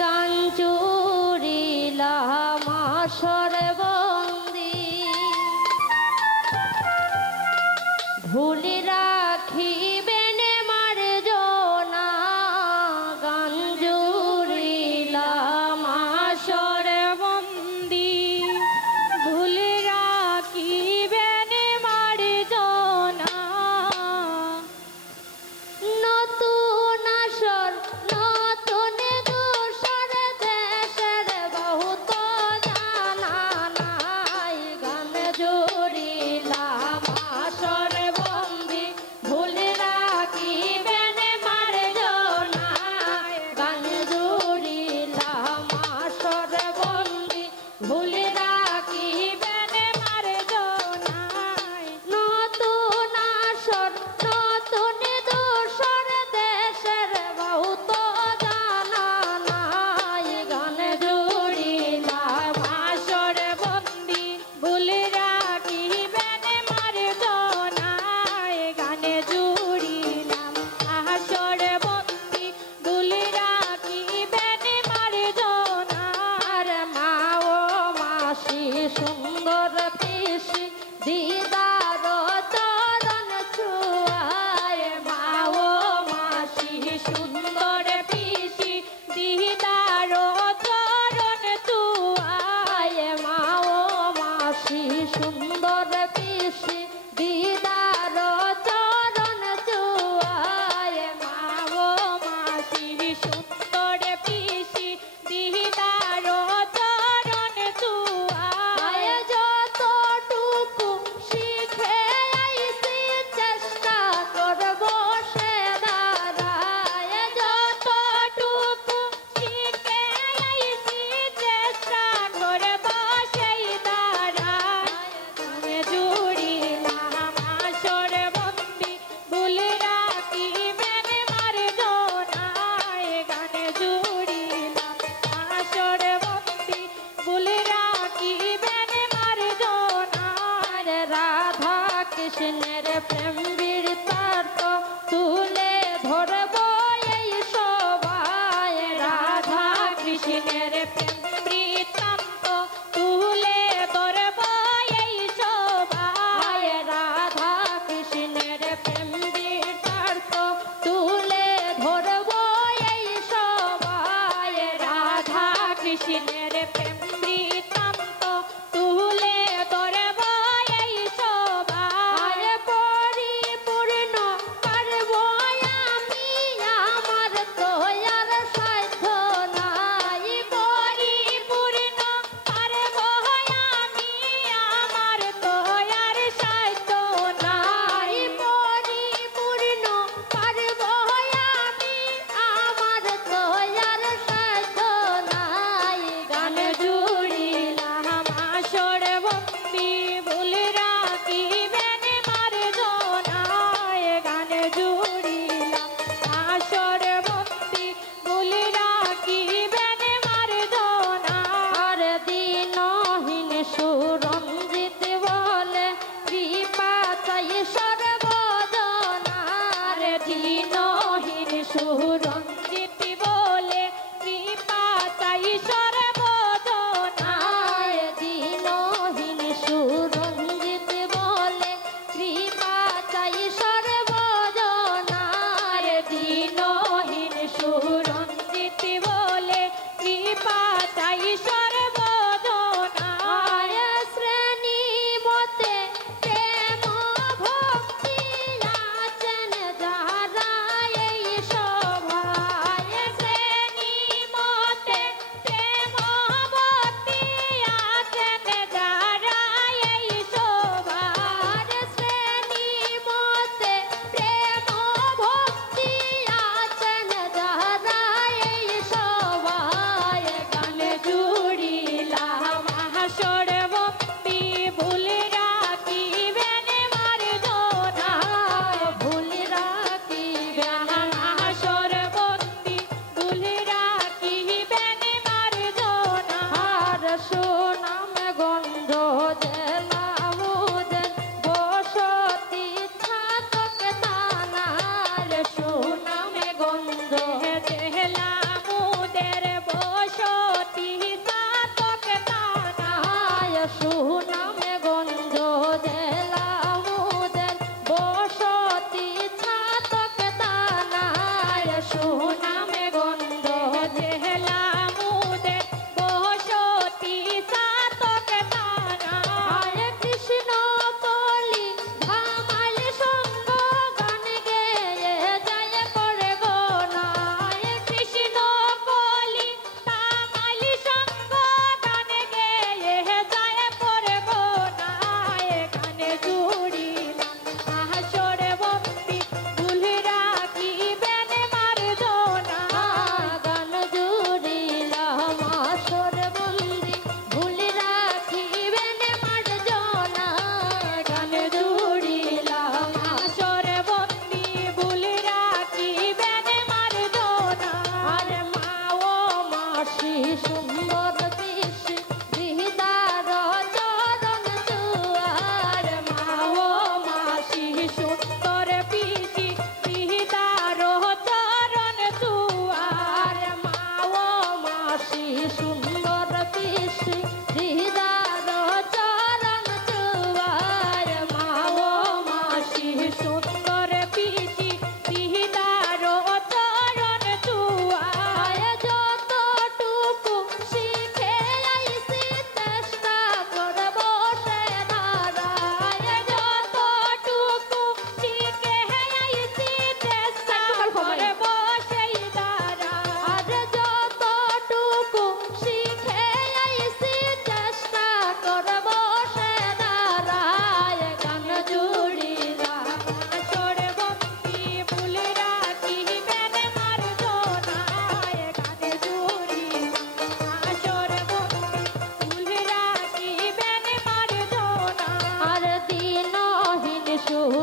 গান চুরিলাম আসরে বন্দি ভুলি রাখিবেন মার জনা গান চুরিলাম আসরে বন্দি ভুলি রাখিবেন মার জনা নতুন আসর নতুন দূষর দেশের বহুত জানা নাই গান জুড়িলাম আসর বন্দি ভুল রাখিবেন মার জনায় গান জুড়িলাম আসর বন্দি ভুল রাখিবেন মার জনায় নতুন আসর নতুন দূষর দেশের বহুত জানা নাই গান জুড়িলাম আসর বন্দি ভুল রাখিবেন মার জনায় গান জুড়িলাম আসর বন্দি ভুল রাখিবেন মার জনার মা ও মাসি সুন্দর পিসি দিদার চরণ ছুয়ায় মা ও মাসি সুন্দর পিসি দিদার চরণ ছুয়ায় মা ও মাসি সুন্দর পিসি দিদার চরণ ছুয়ায় মা ও মাসি সুন্দর পিসি দিদার চরণ ছুয়ায় যতটুকু শিখে আইছি চেষ্টা করব সে দাঁড়ায় যতটুকু শিখে আইছি চেষ্টা করব সেই দাঁড়ায় গানে জুড়িলাম আসর বন্দি ভুল রাখিবেন মার জনায় গানে জুড়িলাম আসর বন্দি ভুল রাখিবেন মার জনার রাধা কৃষ্ণের প্রেম বীরতার্থ তুলে ধরব এই সভায় রাধা কৃষ্ণের প্রেম বৃত্তান্ত তুলে ধরব এই সভায় রাধা কৃষ্ণের প্রেম বৃত্তান্ত তুলে ধরব এই সভায় রাধা কৃষ্ণের প্রেম বৃত্তান্ত তুলে ধরব এই সভায় পরিপূর্ণ পারব আমি আমার তো আর সাধ্য নাই পরিপূর্ণ পারব আমি আমার তো আর সাধ্য নাই পরিপূর্ণ পারব আমি আমার তো আর সাধ্য নাই গান জুড়িলাম আসর বন্দি ভুল রাখিবেন মার জনায় গান জুড়িলাম আসর বন্দি ভুল রাখিবেন মার জনার দিনহীন সুরঞ্জিত বলে কৃপা চাই সর্বজনার দিনহীন সুরঞ্জিত বলে কৃপা চাই সর্বজনার দিনহীন সুরঞ্জিত বলে কৃপা চাই সর্বজনার দিনহীন সুরঞ্জিত বলে কৃপা চাই সর্বজনার শ্রেণী মতে প্রেম ভক্তি আছেন যারা এই সভায় সুর